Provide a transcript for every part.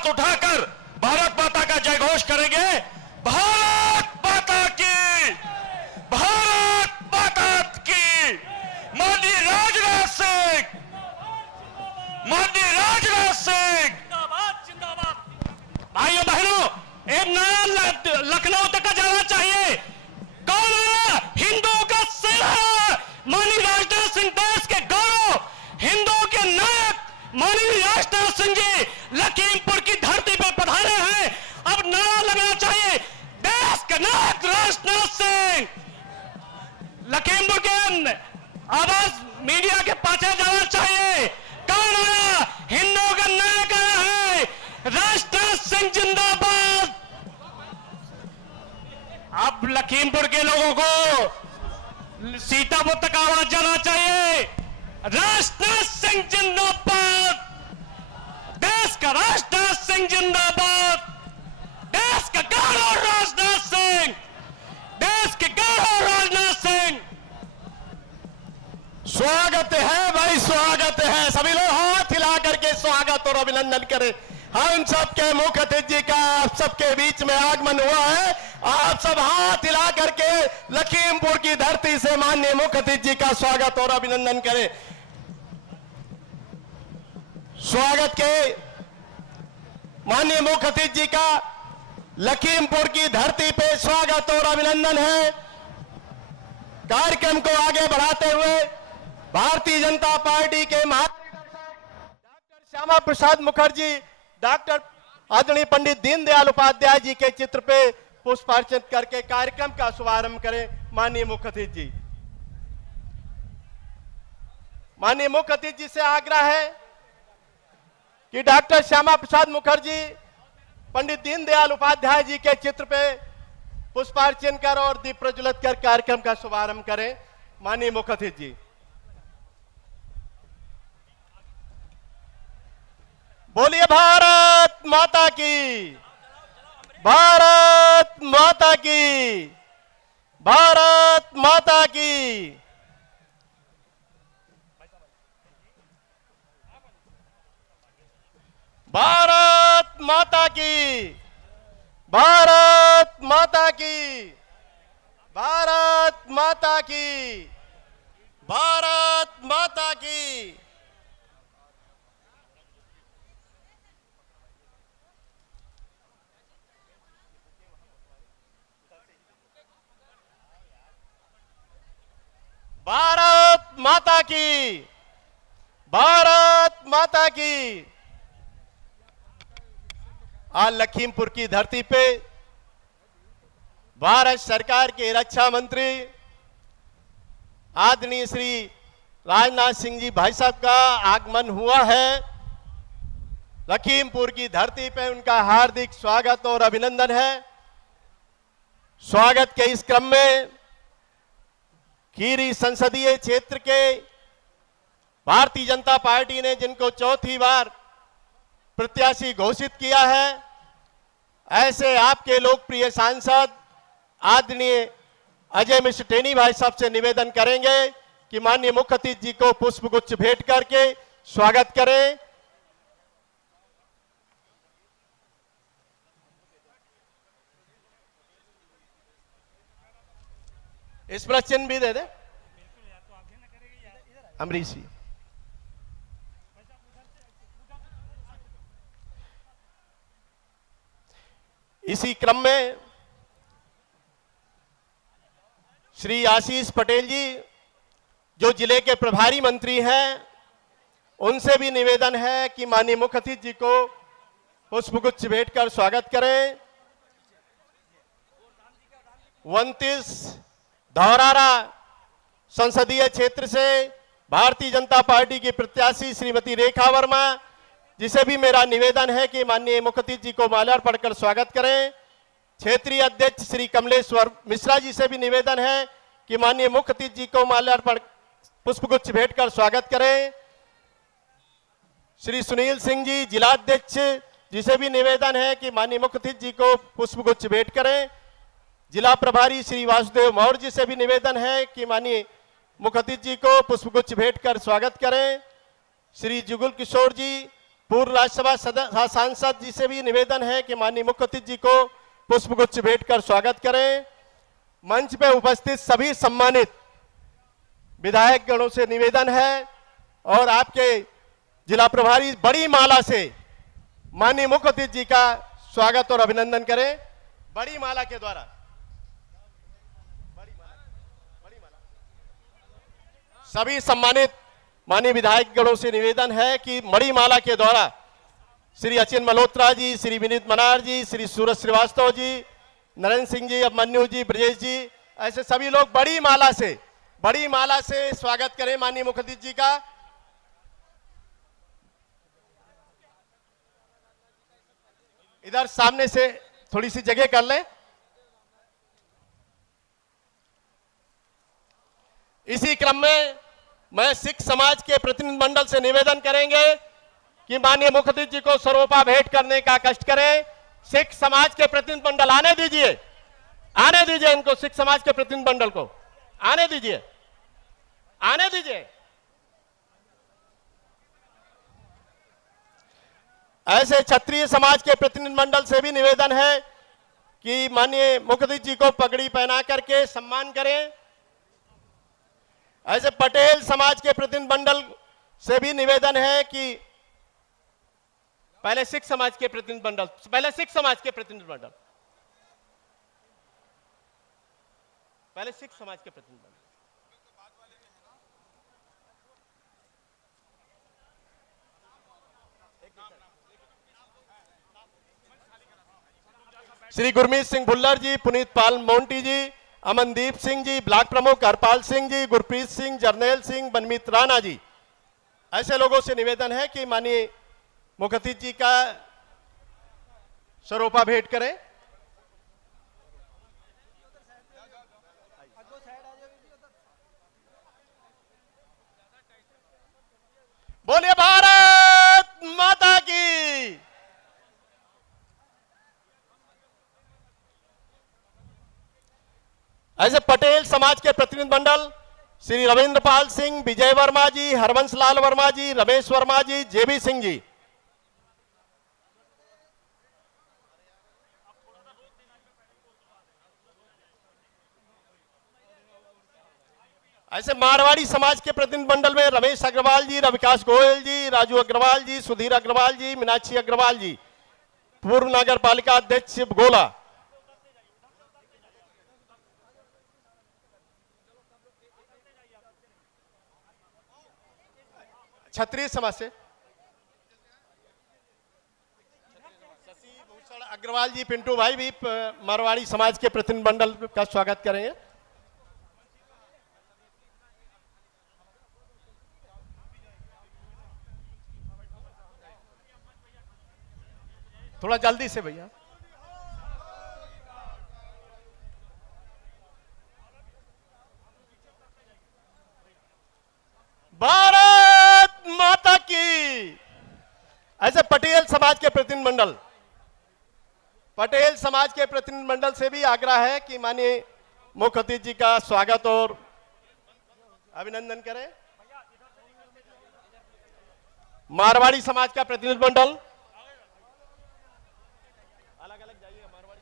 हाथ उठाकर भारत माता का जय घोष करेंगे। भारत माता की, भारत माता की। माननीय राजनाथ सिंह, माननीय राजनाथ सिंह, भाइयों बहनों, एक नारा लखनऊ तक का जाना चाहिए। कौन आया? हिंदुओं का सेना। माननीय राजनाथ सिंह देश के गौरव, हिंदुओं के नायक माननीय राजनाथ सिंह जी लखीमपुर की धरती पर पधारे हैं। अब नारा लगना चाहिए, देश के नायक राजनाथ सिंह। लखीमपुर के आवाज मीडिया के पास जाना चाहिए। कौन आया? हिंदुओं का नायक आया है, राजनाथ सिंह जिंदाबाद। अब लखीमपुर के लोगों को सीतापुर तक आवाज जाना चाहिए, राजनाथ सिंह जिंदाबाद। देश का राजनाथ सिंह जिंदाबाद। देश का गौरव राजनाथ सिंह, देश के गौरव राजनाथ सिंह। स्वागत है भाई, स्वागत है। सभी लोग हाथ हिला करके स्वागत और अभिनंदन करें। हम सबके मुख्य अतिथि जी का आप सबके बीच में आगमन हुआ है। आप सब हाथ हिला करके लखीमपुर की धरती से माननीय मुख्य अतिथि जी का स्वागत और अभिनंदन करें। स्वागत के माननीय मुख्य अतिथि जी का लखीमपुर की धरती पे स्वागत और अभिनंदन है। कार्यक्रम को आगे बढ़ाते हुए भारतीय जनता पार्टी के डॉक्टर श्यामा प्रसाद मुखर्जी, डॉक्टर आदरणीय पंडित दीनदयाल उपाध्याय जी के चित्र पे पुष्पार्चन करके कार्यक्रम का शुभारंभ करें। माननीय मुख्य अतिथि जी, माननीय मुख्य अतिथि जी से आग्रह है कि डॉक्टर श्यामा प्रसाद मुखर्जी, पंडित दीनदयाल उपाध्याय जी के चित्र पे पुष्पार्चन कर और दीप प्रज्वलित कर कार्यक्रम का शुभारंभ करें। माननीय मुख्य अतिथि जी, बोलिए भारत माता की, भारत माता की, भारत माता की। भारत माता की, भारत माता की, भारत माता की, भारत माता की। भारत माता की, भारत माता की। आज लखीमपुर की धरती पे भारत सरकार के रक्षा मंत्री आदरणीय श्री राजनाथ सिंह जी भाई साहब का आगमन हुआ है। लखीमपुर की धरती पे उनका हार्दिक स्वागत और अभिनंदन है। स्वागत के इस क्रम में खीरी संसदीय क्षेत्र के भारतीय जनता पार्टी ने जिनको चौथी बार प्रत्याशी घोषित किया है, ऐसे आपके लोकप्रिय सांसद आदरणीय अजय मिश्र टेनी भाई साहब से निवेदन करेंगे कि माननीय मुख्य अतिथि जी को पुष्पगुच्छ भेंट करके स्वागत करें। स्मृति चिन्ह भी दे दे अमरीश जी। इसी क्रम में श्री आशीष पटेल जी जो जिले के प्रभारी मंत्री हैं, उनसे भी निवेदन है कि माननीय मुख्य अतिथि जी को पुष्पगुच्छ भेंट कर स्वागत करें। 29 धौरारा संसदीय क्षेत्र से भारतीय जनता पार्टी की प्रत्याशी श्रीमती रेखा वर्मा, जिसे भी मेरा निवेदन है कि माननीय मुख्य अतिथि जी को माल्यार्पण कर स्वागत करें। क्षेत्रीय अध्यक्ष श्री कमलेश्वर मिश्रा जी से भी निवेदन है कि माननीय मुख्य अतिथि जी को माल्यार्पण पुष्पगुच्छ भेंट कर स्वागत करें। श्री सुनील सिंह जी जिलाध्यक्ष, जिसे भी निवेदन है कि माननीय मुख्य अतिथि जी को पुष्पगुच्छ भेंट करें। जिला प्रभारी श्री वासुदेव मौर्य जी से भी निवेदन है कि माननीय मुख्य अतिथि जी को पुष्पगुच्छ भेंट कर स्वागत करें। श्री जुगल किशोर जी पूर्व राज्यसभा सांसद जी से भी निवेदन है कि माननीय मुख्य अतिथि जी को पुष्पगुच्छ भेंट कर स्वागत करें। मंच पे उपस्थित सभी सम्मानित विधायक गणों से निवेदन है और आपके जिला प्रभारी बड़ी माला से माननीय मुख्य अतिथि जी का स्वागत और अभिनंदन करें। बड़ी माला के द्वारा सभी सम्मानित माननीय विधायक गणों से निवेदन है कि बड़ी माला के द्वारा श्री अचिन मल्होत्रा जी, श्री विनीत मनार जी, श्री सूरज श्रीवास्तव जी, नरेंद्र सिंह जी, अभिमन्यु जी, ब्रजेश जी, ऐसे सभी लोग बड़ी माला से स्वागत करें माननीय मुख्य अतिथि जी का। इधर सामने से थोड़ी सी जगह कर लें। इसी क्रम में मैं सिख समाज के प्रतिनिधि मंडल से निवेदन करेंगे कि माननीय मुख्य अतिथि जी को सरोपा भेंट करने का कष्ट करें। सिख समाज के प्रतिनिधि मंडल आने दीजिए इनको, सिख समाज के प्रतिनिधि मंडल को आने दीजिए। ऐसे क्षत्रिय समाज के प्रतिनिधि मंडल से भी निवेदन है कि माननीय मुख्य अतिथि जी को पगड़ी पहना करके सम्मान करें। ऐसे पटेल समाज के प्रतिनिधि मंडल से भी निवेदन है कि पहले सिख समाज के प्रतिनिधि मंडल श्री गुरमीत सिंह भुल्लर जी, पुनीत पाल मोंटी जी, अमनदीप सिंह जी, ब्लॉक प्रमुख हरपाल सिंह जी, गुरप्रीत सिंह, जरनैल सिंह, बनमीत राणा जी, ऐसे लोगों से निवेदन है कि माननीय मुख्य अतिथि जी का सरोपा भेंट करें। बोलिए भारत माता की। ऐसे पटेल समाज के प्रतिनिधि मंडल श्री रविंद्र पाल सिंह, विजय वर्मा जी, हरवंश लाल वर्मा जी, रमेश वर्मा जी, जेबी सिंह जी, ऐसे मारवाड़ी समाज के प्रतिनिधि मंडल में रमेश अग्रवाल जी, रविकास गोयल जी, राजू अग्रवाल जी, सुधीर अग्रवाल जी, मीनाक्षी अग्रवाल जी, पूर्व नगर पालिका अध्यक्ष शिव गोला, क्षत्रिय समाज से शशि भूषण अग्रवाल जी, पिंटू भाई भी मारवाड़ी समाज के प्रतिनिधि मंडल का स्वागत करेंगे। थोड़ा जल्दी से भैया। भारत माता की। ऐसे पटेल समाज के प्रतिनिधि मंडल से भी आग्रह है कि माननीय मुख्य अतिथि जी का स्वागत और अभिनंदन करें। मारवाड़ी समाज का प्रतिनिधि मंडल अलग अलग जाइएगा। मारवाड़ी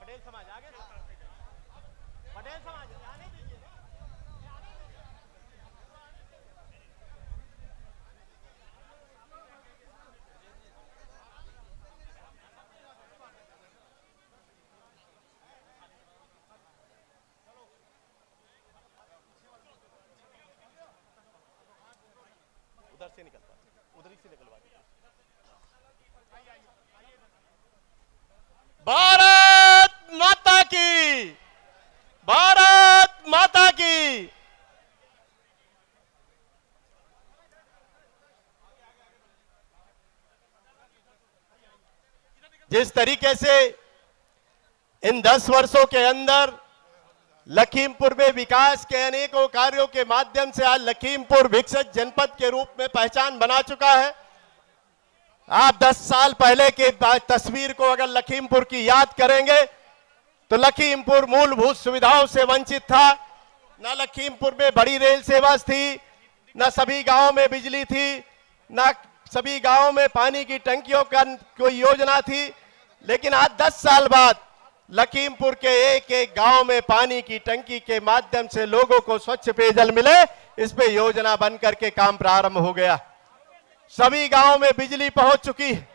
पटेल समाज आगे, पटेल समाज आने दीजिए। उधर से निकलता, उधर ही से निकलवा दीजिए। भारत माता की, भारत माता की। जिस तरीके से इन 10 वर्षों के अंदर लखीमपुर में विकास के अनेकों कार्यों के माध्यम से आज लखीमपुर विकसित जनपद के रूप में पहचान बना चुका है। आप 10 साल पहले की तस्वीर को अगर लखीमपुर की याद करेंगे तो लखीमपुर मूलभूत सुविधाओं से वंचित था। न लखीमपुर में बड़ी रेल सेवा थी, न सभी गांवों में बिजली थी, न सभी गांवों में पानी की टंकियों का कोई योजना थी, लेकिन आज 10 साल बाद लखीमपुर के एक एक गांव में पानी की टंकी के माध्यम से लोगों को स्वच्छ पेयजल मिले, इस पे योजना बन करके काम प्रारंभ हो गया। सभी गांव में बिजली पहुंच चुकी है।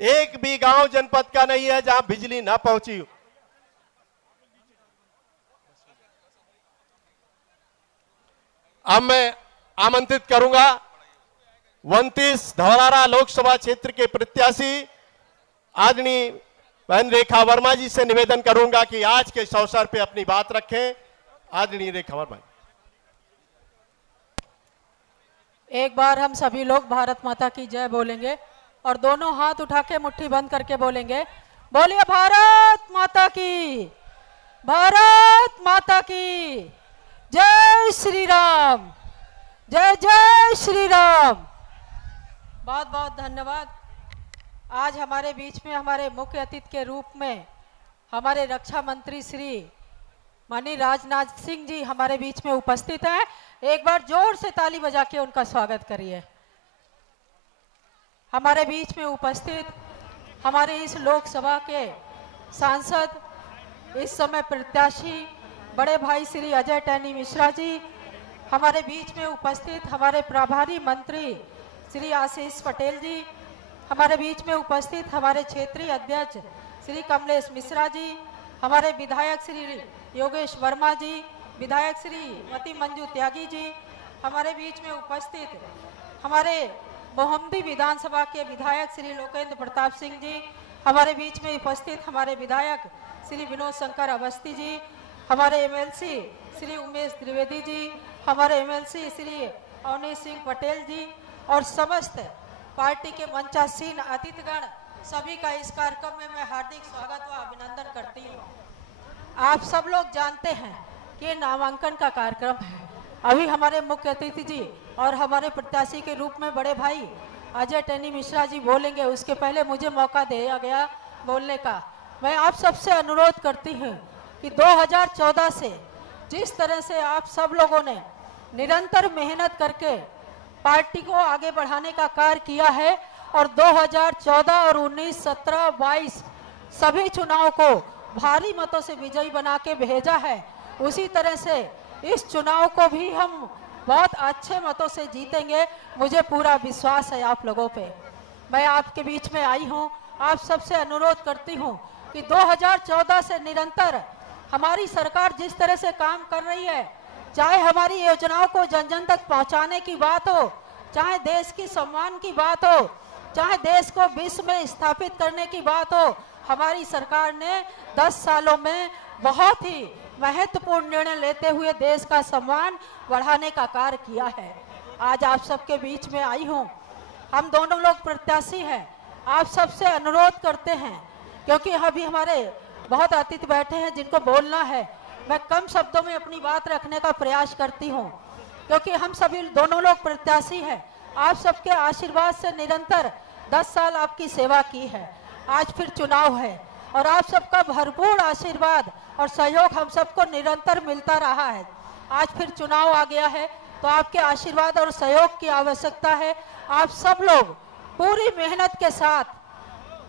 एक भी गांव जनपद का नहीं है जहां बिजली ना पहुंची हो। अब मैं आमंत्रित करूंगा 29 धौरारा लोकसभा क्षेत्र के प्रत्याशी आदरणीय बहन रेखा वर्मा जी से निवेदन करूंगा कि आज के इस अवसर पे अपनी बात रखें। आदरणीय रेखा वर्मा। एक बार हम सभी लोग भारत माता की जय बोलेंगे और दोनों हाथ उठा के मुट्ठी बंद करके बोलेंगे, बोलिए भारत माता की, भारत माता की जय श्री राम, जय जय श्री राम। बहुत बहुत धन्यवाद। आज हमारे बीच में हमारे मुख्य अतिथि के रूप में हमारे रक्षा मंत्री श्री माननीय राजनाथ सिंह जी हमारे बीच में उपस्थित हैं। एक बार जोर से ताली बजा के उनका स्वागत करिए। हमारे बीच में उपस्थित हमारे इस लोकसभा के सांसद, इस समय प्रत्याशी बड़े भाई श्री अजय टैनी मिश्रा जी, हमारे बीच में उपस्थित हमारे प्रभारी मंत्री श्री आशीष पटेल जी, हमारे बीच में उपस्थित हमारे क्षेत्रीय अध्यक्ष श्री कमलेश मिश्रा जी, हमारे विधायक श्री योगेश वर्मा जी, विधायक श्री मती मंजू त्यागी जी, हमारे बीच में उपस्थित हमारे मोहम्मदी विधानसभा के विधायक श्री लोकेंद्र प्रताप सिंह जी, हमारे बीच में उपस्थित हमारे विधायक श्री विनोद शंकर अवस्थी जी, हमारे एमएलसी श्री उमेश द्विवेदी जी, हमारे एमएलसी श्री अवनीश सिंह पटेल जी और समस्त पार्टी के मंचासीन अतिथिगण, सभी का इस कार्यक्रम में मैं हार्दिक स्वागत व अभिनंदन करती हूँ। आप सब लोग जानते हैं कि नामांकन का कार्यक्रम है। अभी हमारे मुख्य अतिथि जी और हमारे प्रत्याशी के रूप में बड़े भाई अजय टैनी मिश्रा जी बोलेंगे, उसके पहले मुझे मौका दिया गया बोलने का। मैं आप सबसे अनुरोध करती हूँ कि 2014 से जिस तरह से आप सब लोगों ने निरंतर मेहनत करके पार्टी को आगे बढ़ाने का कार्य किया है और 2014 और 19, 17, 22 सभी चुनाव को भारी मतों से विजयी बना के भेजा है, उसी तरह से इस चुनाव को भी हम बहुत अच्छे मतों से जीतेंगे। मुझे पूरा विश्वास है आप लोगों पे। मैं आपके बीच में आई हूँ, आप सबसे अनुरोध करती हूँ कि 2014 से निरंतर हमारी सरकार जिस तरह से काम कर रही है, चाहे हमारी योजनाओं को जन जन तक पहुंचाने की बात हो, चाहे देश की सम्मान की बात हो, चाहे देश को विश्व में स्थापित करने की बात हो, हमारी सरकार ने 10 सालों में बहुत ही महत्वपूर्ण निर्णय लेते हुए देश का सम्मान बढ़ाने का कार्य किया है। आज आप सबके बीच में आई हूँ। हम दोनों लोग प्रत्याशी हैं। आप सबसे अनुरोध करते हैं, क्योंकि अभी हमारे बहुत अतिथि बैठे हैं जिनको बोलना है, मैं कम शब्दों में अपनी बात रखने का प्रयास करती हूँ, क्योंकि हम सभी दोनों लोग प्रत्याशी हैं। आप सबके आशीर्वाद से निरंतर 10 साल आपकी सेवा की है। आज फिर चुनाव है और आप सबका भरपूर आशीर्वाद और सहयोग हम सबको निरंतर मिलता रहा है। आज फिर चुनाव आ गया है तो आपके आशीर्वाद और सहयोग की आवश्यकता है। आप सब लोग पूरी मेहनत के साथ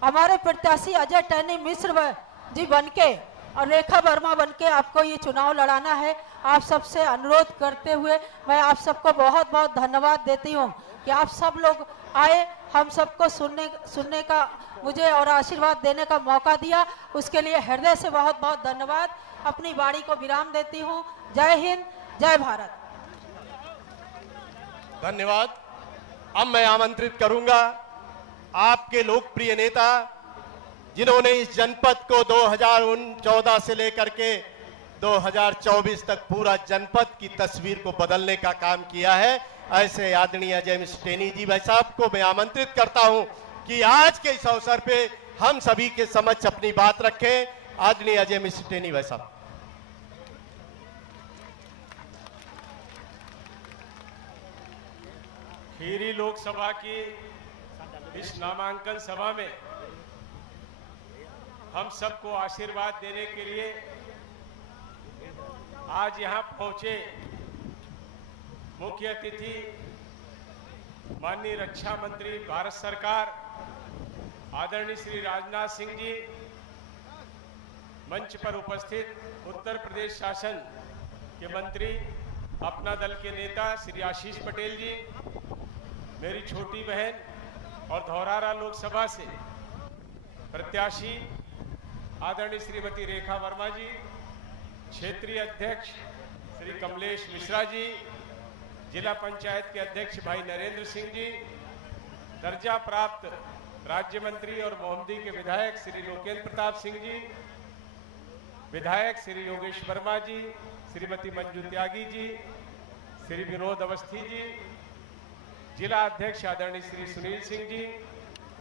हमारे प्रत्याशी अजय टैनी मिश्र जी बनके और रेखा वर्मा बनके आपको ये चुनाव लड़ाना है। आप सबसे अनुरोध करते हुए मैं आप सबको बहुत बहुत धन्यवाद देती हूँ कि आप सब लोग आए, हम सबको सुनने का मुझे और आशीर्वाद देने का मौका दिया, उसके लिए हृदय से बहुत बहुत धन्यवाद। अपनी वाणी को विराम देती हूँ। जय हिंद, जय भारत। धन्यवाद। अब मैं आमंत्रित करूंगा आपके लोकप्रिय नेता, जिन्होंने इस जनपद को 2014 से लेकर के 2024 तक पूरा जनपद की तस्वीर को बदलने का काम किया है, ऐसे आदरणीय अजय मिश्र टेनी जी भाई साहब को मैं आमंत्रित करता हूं कि आज के इस अवसर पे हम सभी के समक्ष अपनी बात रखें। आदरणीय अजय मिश्र टेनी भाई साहब। खीरी लोकसभा की इस नामांकन सभा में हम सबको आशीर्वाद देने के लिए आज यहां पहुंचे मुख्य अतिथि माननीय रक्षा मंत्री भारत सरकार आदरणीय श्री राजनाथ सिंह जी, मंच पर उपस्थित उत्तर प्रदेश शासन के मंत्री, अपना दल के नेता श्री आशीष पटेल जी, मेरी छोटी बहन और धौरारा लोकसभा से प्रत्याशी आदरणीय श्रीमती रेखा वर्मा जी, क्षेत्रीय अध्यक्ष श्री कमलेश मिश्रा जी, जिला पंचायत के अध्यक्ष भाई नरेंद्र सिंह जी, दर्जा प्राप्त राज्य मंत्री और मोहम्मदी के विधायक श्री लोकेंद्र प्रताप सिंह जी, विधायक श्री योगेश वर्मा जी, श्रीमती मंजू त्यागी जी, श्री विनोद अवस्थी जी, जिला अध्यक्ष आदरणीय श्री सुनील सिंह जी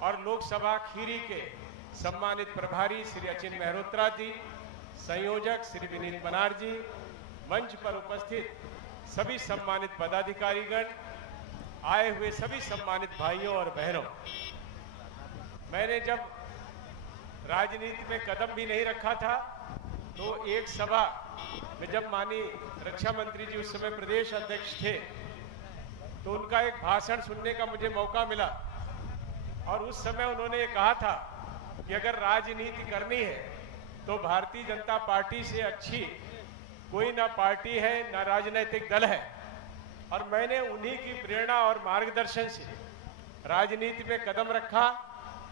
और लोकसभा खीरी के सम्मानित प्रभारी श्री अचिन मेहरोत्रा जी, संयोजक श्री विनीत मनार जी, मंच पर उपस्थित सभी सम्मानित पदाधिकारीगण, आए हुए सभी सम्मानित भाइयों और बहनों, मैंने जब राजनीति में कदम भी नहीं रखा था तो एक सभा में जब माननीय रक्षा मंत्री जी उस समय प्रदेश अध्यक्ष थे तो उनका एक भाषण सुनने का मुझे मौका मिला और उस समय उन्होंने ये कहा था कि अगर राजनीति करनी है तो भारतीय जनता पार्टी से अच्छी कोई ना पार्टी है ना राजनीतिक दल है। और मैंने उन्हीं की प्रेरणा और मार्गदर्शन से राजनीति में कदम रखा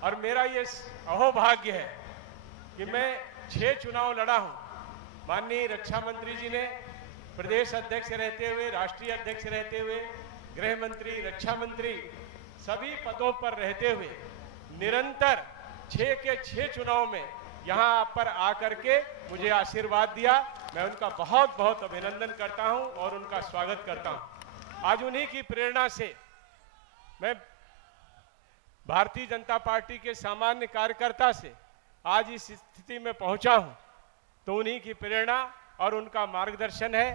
और मेरा ये अहोभाग्य है कि मैं 6 चुनाव लड़ा हूं। माननीय रक्षा मंत्री जी ने प्रदेश अध्यक्ष रहते हुए, राष्ट्रीय अध्यक्ष रहते हुए, गृह मंत्री, रक्षा मंत्री, सभी पदों पर रहते हुए निरंतर 6 के 6 चुनाव में यहाँ पर आकर के मुझे आशीर्वाद दिया। मैं उनका बहुत बहुत अभिनंदन करता हूं और उनका स्वागत करता हूं। आज उन्हीं की प्रेरणा से मैं भारतीय जनता पार्टी के सामान्य कार्यकर्ता से आज इस स्थिति में पहुंचा हूं तो उन्हीं की प्रेरणा और उनका मार्गदर्शन है।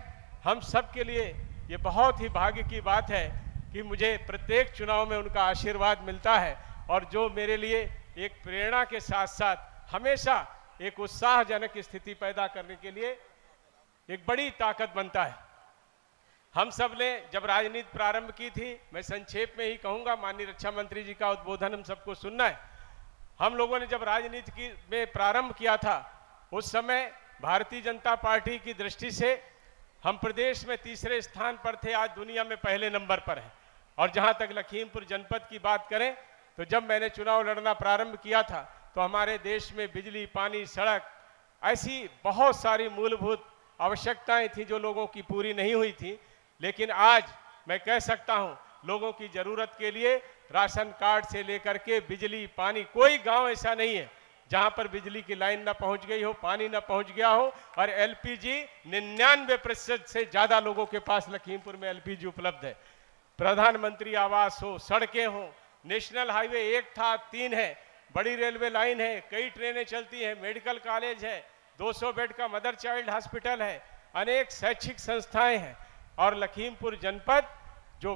हम सब के लिए ये बहुत ही भाग्य की बात है कि मुझे प्रत्येक चुनाव में उनका आशीर्वाद मिलता है और जो मेरे लिए एक प्रेरणा के साथ साथ हमेशा एक उत्साहजनक स्थिति पैदा करने के लिए एक बड़ी ताकत बनता है। हम सब ने जब राजनीति प्रारंभ की थी, मैं संक्षेप में ही कहूंगा, माननीय रक्षा मंत्री जी का उद्बोधन हम सबको सुनना है। हम लोगों ने जब राजनीति में प्रारंभ किया था उस समय भारतीय जनता पार्टी की दृष्टि से हम प्रदेश में 3रे स्थान पर थे, आज दुनिया में पहले नंबर पर है। और जहां तक लखीमपुर जनपद की बात करें तो जब मैंने चुनाव लड़ना प्रारंभ किया था तो हमारे देश में बिजली, पानी, सड़क, ऐसी बहुत सारी मूलभूत आवश्यकताएं थी जो लोगों की पूरी नहीं हुई थी। लेकिन आज मैं कह सकता हूं लोगों की जरूरत के लिए राशन कार्ड से लेकर के बिजली, पानी, कोई गांव ऐसा नहीं है जहां पर बिजली की लाइन ना पहुंच गई हो, पानी ना पहुंच गया हो। और एलपीजी 99% से ज्यादा लोगों के पास लखीमपुर में एलपीजी उपलब्ध है। प्रधानमंत्री आवास हो, सड़कें हो, नेशनल हाईवे 1 था 3 है, बड़ी रेलवे लाइन है, कई ट्रेनें चलती हैं, मेडिकल कॉलेज है, 200 बेड का मदर चाइल्ड हॉस्पिटल है, अनेक शैक्षिक संस्थाएं हैं। और लखीमपुर जनपद जो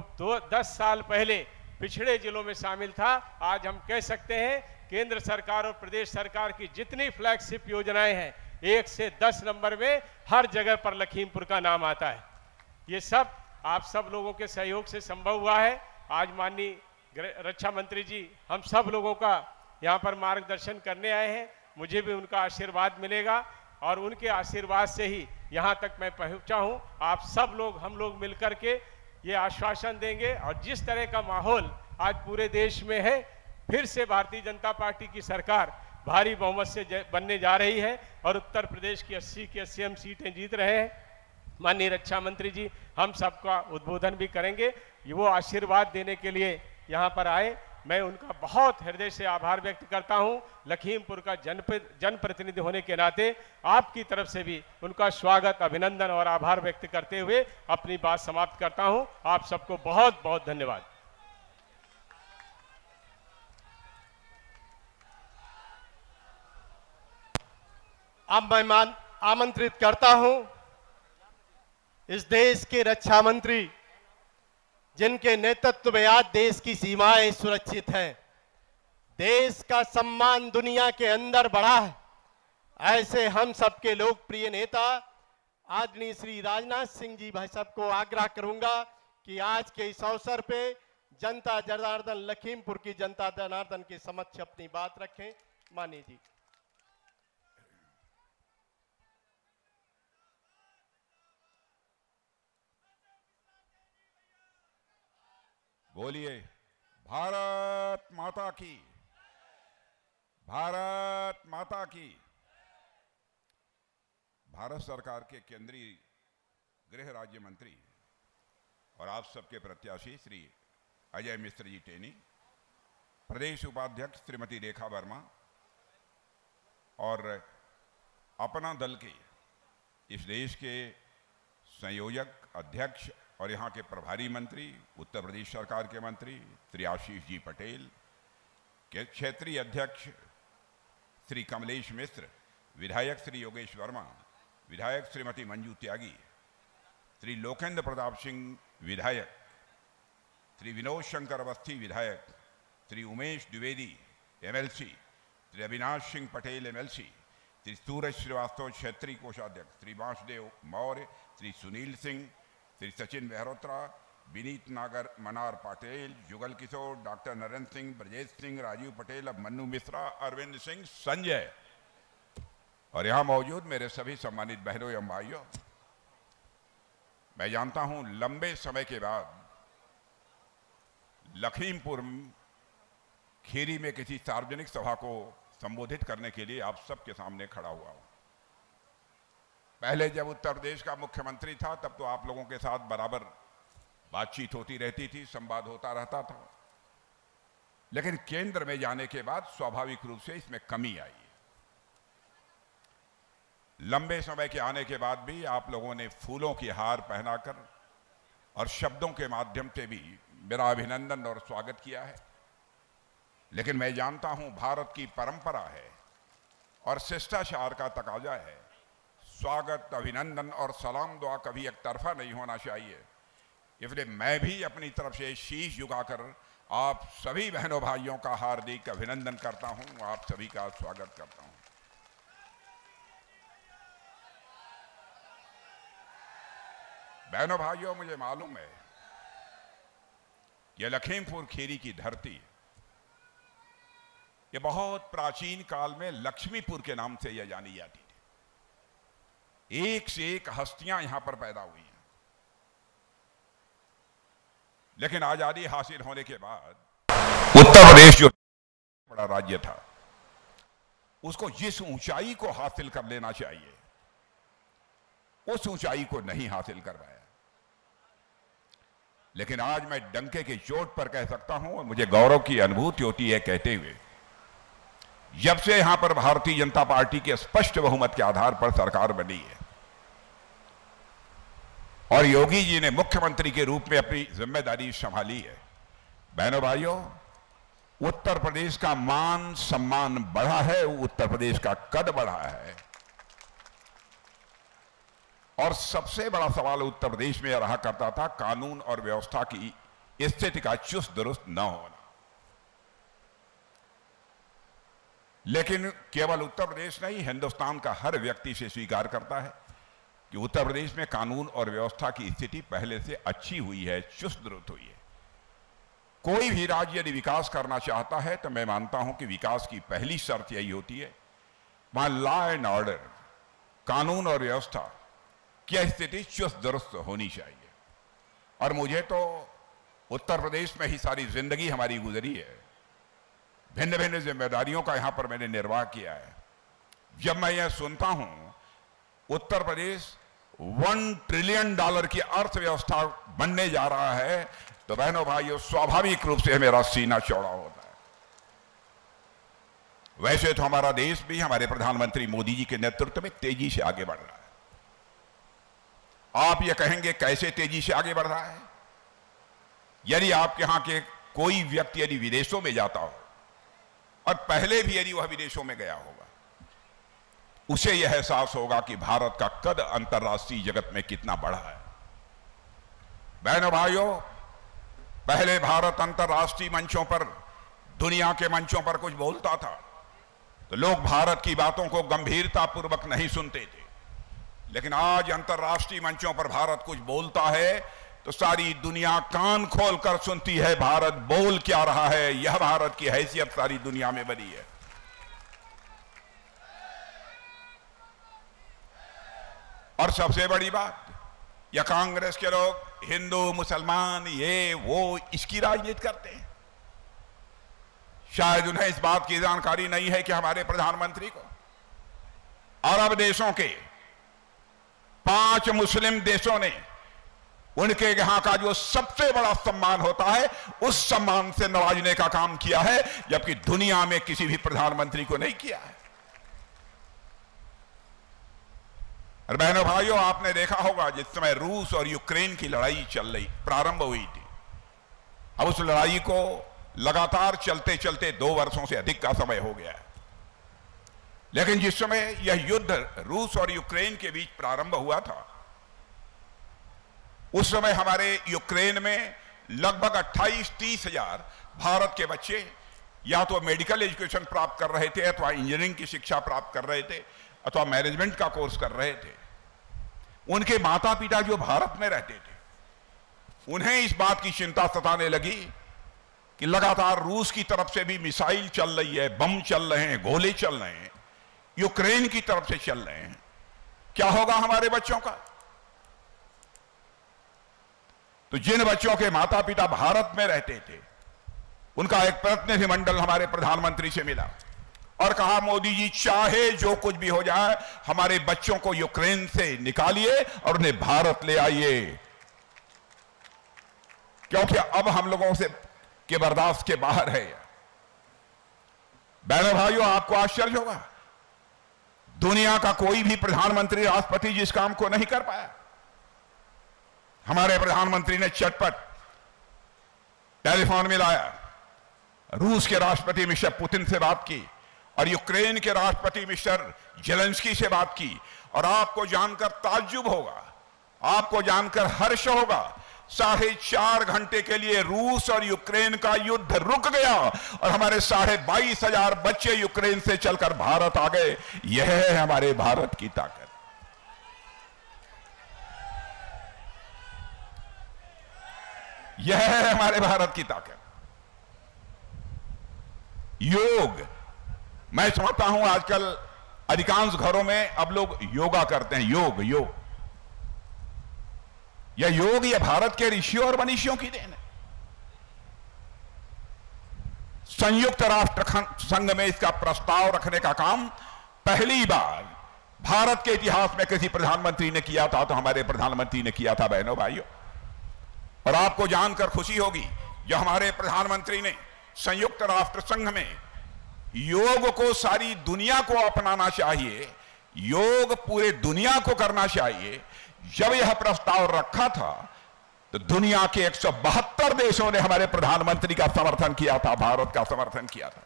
10 साल पहले पिछड़े जिलों में शामिल था, आज हम कह सकते हैं केंद्र सरकार और प्रदेश सरकार की जितनी फ्लैगशिप योजनाएं हैं 1 से 10 नंबर में हर जगह पर लखीमपुर का नाम आता है। ये सब आप सब लोगों के सहयोग से संभव हुआ है। आज माननीय रक्षा मंत्री जी हम सब लोगों का यहाँ पर मार्गदर्शन करने आए हैं, मुझे भी उनका आशीर्वाद मिलेगा और उनके आशीर्वाद से ही यहाँ तक मैं पहुँचा हूँ। आप सब लोग, हम लोग मिलकर के ये आश्वासन देंगे और जिस तरह का माहौल आज पूरे देश में है, फिर से भारतीय जनता पार्टी की सरकार भारी बहुमत से बनने जा रही है और उत्तर प्रदेश की 80 की 80 हम सीटें जीत रहे हैं। माननीय रक्षा मंत्री जी हम सबका उद्बोधन भी करेंगे, वो आशीर्वाद देने के लिए यहाँ पर आए। मैं उनका बहुत हृदय से आभार व्यक्त करता हूँ। लखीमपुर का जनप्रतिनिधि होने के नाते आपकी तरफ से भी उनका स्वागत, अभिनंदन और आभार व्यक्त करते हुए अपनी बात समाप्त करता हूँ। आप सबको बहुत बहुत धन्यवाद। अब मैं आमंत्रित करता हूं इस देश के रक्षा मंत्री जिनके नेतृत्व में आज देश की सीमाएं सुरक्षित हैं, देश का सम्मान दुनिया के अंदर बढ़ा है, ऐसे हम सबके लोकप्रिय नेता आदरणीय श्री राजनाथ सिंह जी भाई साहब को आग्रह करूंगा कि आज के इस अवसर पे जनता जनार्दन लखीमपुर की जनता जनार्दन के समक्ष अपनी बात रखें। मानी जी। बोलिए भारत माता की, भारत माता की। भारत सरकार के केंद्रीय गृह राज्य मंत्री और आप सबके प्रत्याशी श्री अजय मिश्र जी टेनी, प्रदेश उपाध्यक्ष श्रीमती रेखा वर्मा और अपना दल के इस देश के संयोजक अध्यक्ष और यहाँ के प्रभारी मंत्री, उत्तर प्रदेश सरकार के मंत्री श्री आशीष जी पटेल, के क्षेत्रीय अध्यक्ष श्री कमलेश मिश्र, विधायक श्री योगेश वर्मा, विधायक श्रीमती मंजू त्यागी, श्री लोकेंद्र प्रताप सिंह विधायक, श्री विनोद शंकर अवस्थी विधायक, श्री उमेश द्विवेदी एमएलसी, श्री अविनाश सिंह पटेल एमएलसी, श्री सूरज श्रीवास्तव क्षेत्रीय कोषाध्यक्ष, श्री वासुदेव मौर्य, श्री सुनील सिंह, श्री सचिन मेहरोत्रा, विनीत नागर मनार पाटेल, जुगल किशोर, डॉक्टर नरेंद्र सिंह, ब्रजेश सिंह, राजीव पटेल, अब मन्नू मिश्रा, अरविंद सिंह, संजय और यहां मौजूद मेरे सभी सम्मानित बहनों एवं भाइयों, मैं जानता हूं लंबे समय के बाद लखीमपुर खीरी में किसी सार्वजनिक सभा को संबोधित करने के लिए आप सबके सामने खड़ा हुआ हूं। पहले जब उत्तर प्रदेश का मुख्यमंत्री था तब तो आप लोगों के साथ बराबर बातचीत होती रहती थी, संवाद होता रहता था, लेकिन केंद्र में जाने के बाद स्वाभाविक रूप से इसमें कमी आई। लंबे समय के आने के बाद भी आप लोगों ने फूलों की हार पहनाकर और शब्दों के माध्यम से भी मेरा अभिनंदन और स्वागत किया है, लेकिन मैं जानता हूं भारत की परंपरा है और शिष्टाचार का तकाजा है, स्वागत, अभिनंदन और सलाम दुआ कभी एक तरफा नहीं होना चाहिए। इसलिए मैं भी अपनी तरफ से शीश झुकाकर आप सभी बहनों भाइयों का हार्दिक अभिनंदन करता हूं, आप सभी का स्वागत करता हूं। बहनों भाइयों, मुझे मालूम है यह लखीमपुर खीरी की धरती, ये बहुत प्राचीन काल में लक्ष्मीपुर के नाम से यह जानी जाती थी। एक से एक हस्तियां यहां पर पैदा हुई हैं, लेकिन आजादी हासिल होने के बाद उत्तर प्रदेश जो बड़ा राज्य था उसको जिस ऊंचाई को हासिल कर लेना चाहिए उस ऊंचाई को नहीं हासिल कर पाया। लेकिन आज मैं डंके की चोट पर कह सकता हूं और मुझे गौरव की अनुभूति होती है कहते हुए, जब से यहां पर भारतीय जनता पार्टी के स्पष्ट बहुमत के आधार पर सरकार बनी है और योगी जी ने मुख्यमंत्री के रूप में अपनी जिम्मेदारी संभाली है, बहनों भाइयों, उत्तर प्रदेश का मान सम्मान बढ़ा है, उत्तर प्रदेश का कद बढ़ा है। और सबसे बड़ा सवाल उत्तर प्रदेश में रहा करता था कानून और व्यवस्था की स्थिति का चुस्त दुरुस्त न होना। लेकिन केवल उत्तर प्रदेश नहीं, हिंदुस्तान का हर व्यक्ति से स्वीकार करता है कि उत्तर प्रदेश में कानून और व्यवस्था की स्थिति पहले से अच्छी हुई है, चुस्त दुरुस्त हुई है। कोई भी राज्य यदि विकास करना चाहता है तो मैं मानता हूं कि विकास की पहली शर्त यही होती है वहां लॉ एंड ऑर्डर, कानून और व्यवस्था की स्थिति चुस्त दुरुस्त होनी चाहिए। और मुझे तो उत्तर प्रदेश में ही सारी जिंदगी हमारी गुजरी है, भिन्न भिन्न जिम्मेदारियों का यहां पर मैंने निर्वाह किया है। जब मैं यह सुनता हूं उत्तर प्रदेश $1 ट्रिलियन की अर्थव्यवस्था बनने जा रहा है तो बहनों भाइयों, स्वाभाविक रूप से मेरा सीना चौड़ा होता है। वैसे तो हमारा देश भी हमारे प्रधानमंत्री मोदी जी के नेतृत्व में तेजी से आगे बढ़ रहा है। आप ये कहेंगे कैसे तेजी से आगे बढ़ रहा है? यदि आपके यहां के कोई व्यक्ति यदि विदेशों में जाता हो और पहले भी यदि वह विदेशों में गया होगा, उसे यह एहसास होगा कि भारत का कद अंतर्राष्ट्रीय जगत में कितना बढ़ा है। बहनों भाइयों, पहले भारत अंतर्राष्ट्रीय मंचों पर, दुनिया के मंचों पर कुछ बोलता था तो लोग भारत की बातों को गंभीरतापूर्वक नहीं सुनते थे, लेकिन आज अंतर्राष्ट्रीय मंचों पर भारत कुछ बोलता है तो सारी दुनिया कान खोलकर सुनती है भारत बोल क्या रहा है। यह भारत की हैसियत सारी दुनिया में बनी है। और सबसे बड़ी बात, या कांग्रेस के लोग हिंदू मुसलमान ये वो इसकी राजनीति करते हैं। शायद उन्हें इस बात की जानकारी नहीं है कि हमारे प्रधानमंत्री को अरब देशों के 5 मुस्लिम देशों ने उनके यहां का जो सबसे बड़ा सम्मान होता है उस सम्मान से नवाजने का काम किया है, जबकि दुनिया में किसी भी प्रधानमंत्री को नहीं किया है। और बहनों भाइयों, आपने देखा होगा जिस समय रूस और यूक्रेन की लड़ाई प्रारंभ हुई थी, अब उस लड़ाई को लगातार चलते चलते 2 वर्षों से अधिक का समय हो गया है। लेकिन जिस समय यह युद्ध रूस और यूक्रेन के बीच प्रारंभ हुआ था, उस समय हमारे यूक्रेन में लगभग 28-30 हजार भारत के बच्चे या तो मेडिकल एजुकेशन प्राप्त कर रहे थे, अथवा इंजीनियरिंग की शिक्षा प्राप्त कर रहे थे, अथवा मैनेजमेंट का कोर्स कर रहे थे। उनके माता पिता जो भारत में रहते थे, उन्हें इस बात की चिंता सताने लगी कि लगातार रूस की तरफ से भी मिसाइल चल रही है, बम चल रहे हैं, गोले चल रहे हैं, यूक्रेन की तरफ से चल रहे हैं, क्या होगा हमारे बच्चों का। तो जिन बच्चों के माता पिता भारत में रहते थे, उनका एक प्रतिनिधिमंडल हमारे प्रधानमंत्री से मिला और कहा, मोदी जी चाहे जो कुछ भी हो जाए, हमारे बच्चों को यूक्रेन से निकालिए और उन्हें भारत ले आइए, क्योंकि अब हम लोगों से के बर्दाश्त के बाहर है। बहनों भाइयों, आपको आश्चर्य होगा, दुनिया का कोई भी प्रधानमंत्री राष्ट्रपति जिस काम को नहीं कर पाया, हमारे प्रधानमंत्री ने चटपट टेलीफोन मिलाया, रूस के राष्ट्रपति मिस्टर पुतिन से बात की और यूक्रेन के राष्ट्रपति मिस्टर जेलेंस्की से बात की। और आपको जानकर ताज्जुब होगा, आपको जानकर हर्ष होगा, 4.5 घंटे के लिए रूस और यूक्रेन का युद्ध रुक गया और हमारे 22,500 बच्चे यूक्रेन से चलकर भारत आ गए। यह है हमारे भारत की ताकत। यह है हमारे भारत की ताकत। योग, मैं समझता हूं आजकल अधिकांश घरों में अब लोग योगा करते हैं। योग यह भारत के ऋषियों और मनीषियों की देन है। संयुक्त राष्ट्र संघ में इसका प्रस्ताव रखने का काम पहली बार भारत के इतिहास में किसी प्रधानमंत्री ने किया था, तो हमारे प्रधानमंत्री ने किया था। बहनों भाइयों, और आपको जानकर खुशी होगी, जो हमारे प्रधानमंत्री ने संयुक्त राष्ट्र संघ में योग को सारी दुनिया को अपनाना चाहिए, योग पूरे दुनिया को करना चाहिए, जब यह प्रस्ताव रखा था तो दुनिया के 172 देशों ने हमारे प्रधानमंत्री का समर्थन किया था, भारत का समर्थन किया था।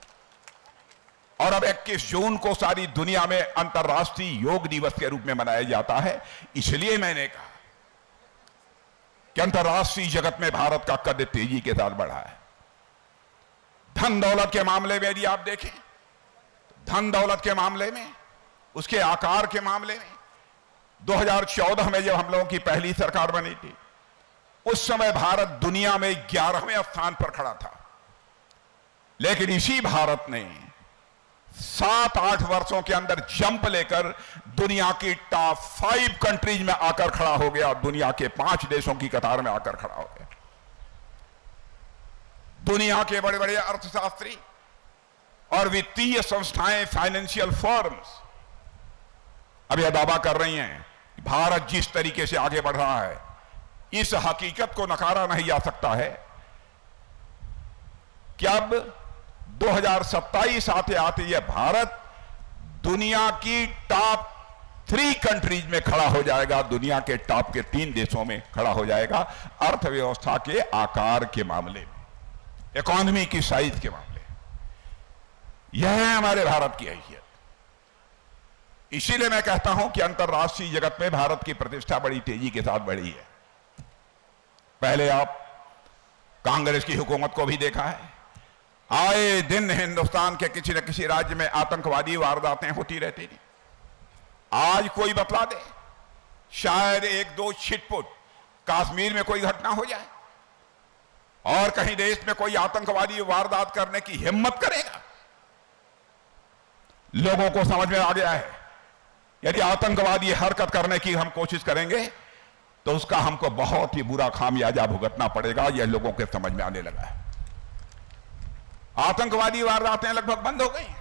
और अब 21 जून को सारी दुनिया में अंतर्राष्ट्रीय योग दिवस के रूप में मनाया जाता है। इसलिए मैंने कहा कि अंतर्राष्ट्रीय जगत में भारत का कद तेजी के साथ बढ़ा है। धन दौलत के मामले में यदि आप देखें, धन दौलत के मामले में, उसके आकार के मामले में, 2014 में जब हम लोगों की पहली सरकार बनी थी, उस समय भारत दुनिया में 11वें स्थान पर खड़ा था। लेकिन इसी भारत ने 7-8 वर्षों के अंदर जंप लेकर दुनिया की टॉप 5 कंट्रीज में आकर खड़ा हो गया, दुनिया के 5 देशों की कतार में आकर खड़ा हो गया। दुनिया के बड़े बड़े अर्थशास्त्री और वित्तीय संस्थाएं, फाइनेंशियल फर्म्स अब यह दावा कर रही हैं कि भारत जिस तरीके से आगे बढ़ रहा है, इस हकीकत को नकारा नहीं जा सकता है कि अब 2027 आते आते यह भारत दुनिया की टॉप 3 कंट्रीज में खड़ा हो जाएगा, दुनिया के टॉप के 3 देशों में खड़ा हो जाएगा, अर्थव्यवस्था के आकार के मामले में, इकोनॉमी की साइज के मामले। यह है हमारे भारत की हैसियत। इसीलिए मैं कहता हूं कि अंतर्राष्ट्रीय जगत में भारत की प्रतिष्ठा बड़ी तेजी के साथ बढ़ी है। पहले आप कांग्रेस की हुकूमत को भी देखा है, आए दिन हिंदुस्तान के किसी न किसी राज्य में आतंकवादी वारदातें होती रहती थी। आज कोई बतला दे, शायद 1-2 छिटपुट कश्मीर में कोई घटना हो जाए और कहीं देश में कोई आतंकवादी वारदात करने की हिम्मत करेगा? लोगों को समझ में आ गया है यदि आतंकवादी हरकत करने की हम कोशिश करेंगे तो उसका हमको बहुत ही बुरा खामियाजा भुगतना पड़ेगा। यह लोगों के समझ में आने लगा है। आतंकवादी वारदातें लगभग बंद हो गई।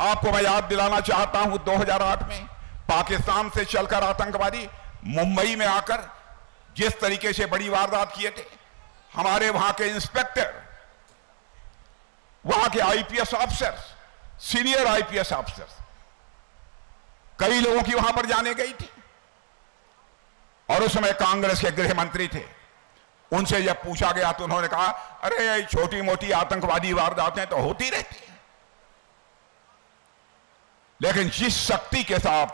आपको मैं याद दिलाना चाहता हूं 2008 में पाकिस्तान से चलकर आतंकवादी मुंबई में आकर जिस तरीके से बड़ी वारदात किए थे, हमारे वहां के इंस्पेक्टर, वहां के IPS officers, senior IPS officers, कई लोगों की वहां पर जाने गई थी और उस समय कांग्रेस के गृह मंत्री थे। उनसे जब पूछा गया तो उन्होंने कहा, अरे छोटी मोटी आतंकवादी वारदातें तो होती रहती हैं, लेकिन जिस शक्ति के साथ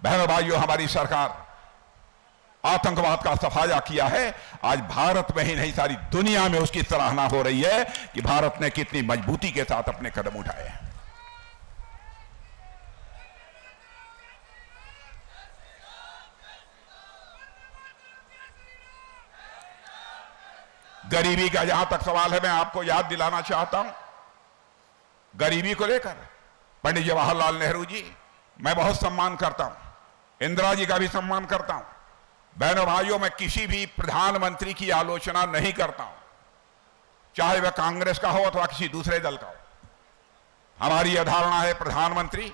बहनों भाइयों हमारी सरकार आतंकवाद का सफाया किया है, आज भारत में ही नहीं सारी दुनिया में उसकी सराहना हो रही है कि भारत ने कितनी मजबूती के साथ अपने कदम उठाए हैं। गरीबी का जहां तक सवाल है, मैं आपको याद दिलाना चाहता हूं, गरीबी को लेकर पंडित जवाहरलाल नेहरू जी मैं बहुत सम्मान करता हूं, इंदिरा जी का भी सम्मान करता हूं। बहनों भाइयों, मैं किसी भी प्रधानमंत्री की आलोचना नहीं करता हूं, चाहे वह कांग्रेस का हो अथवा किसी दूसरे दल का हो। हमारी यह धारणा है प्रधानमंत्री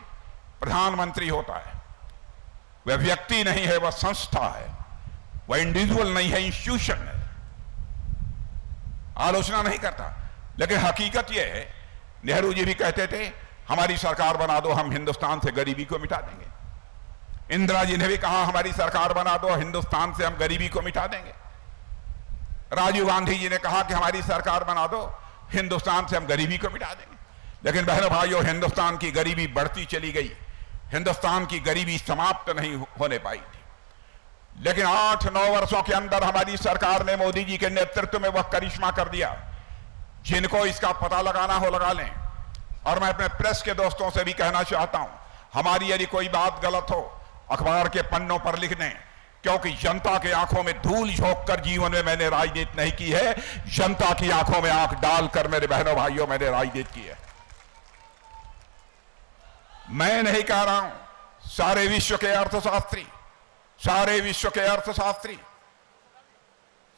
प्रधानमंत्री होता है, वह व्यक्ति नहीं है, वह संस्था है, वह इंडिविजुअल नहीं है, इंस्टीट्यूशन है। आलोचना नहीं करता, लेकिन हकीकत यह है, नेहरू जी भी कहते थे हमारी सरकार बना दो, हम हिंदुस्तान से गरीबी को मिटा देंगे। इंदिरा जी ने भी कहा हमारी सरकार बना दो, हिंदुस्तान से हम गरीबी को मिटा देंगे। राजीव गांधी जी ने कहा कि हमारी सरकार बना दो, हिंदुस्तान से हम गरीबी को मिटा देंगे। लेकिन बहनों भाइयों, हिंदुस्तान की गरीबी बढ़ती चली गई, हिंदुस्तान की गरीबी समाप्त नहीं होने पाई थी। लेकिन 8-9 वर्षों के अंदर हमारी सरकार ने मोदी जी के नेतृत्व में वह करिश्मा कर दिया। जिनको इसका पता लगाना हो लगा लें। और मैं अपने प्रेस के दोस्तों से भी कहना चाहता हूं, हमारी यदि कोई बात गलत हो अखबार के पन्नों पर लिख दें, क्योंकि जनता के आंखों में धूल झोंक कर जीवन में मैंने राजनीति नहीं की है, जनता की आंखों में आंख डालकर मेरे बहनों भाइयों मैंने राजनीति की है। मैं नहीं कह रहा हूं, सारे विश्व के अर्थशास्त्री, सारे विश्व के अर्थशास्त्री,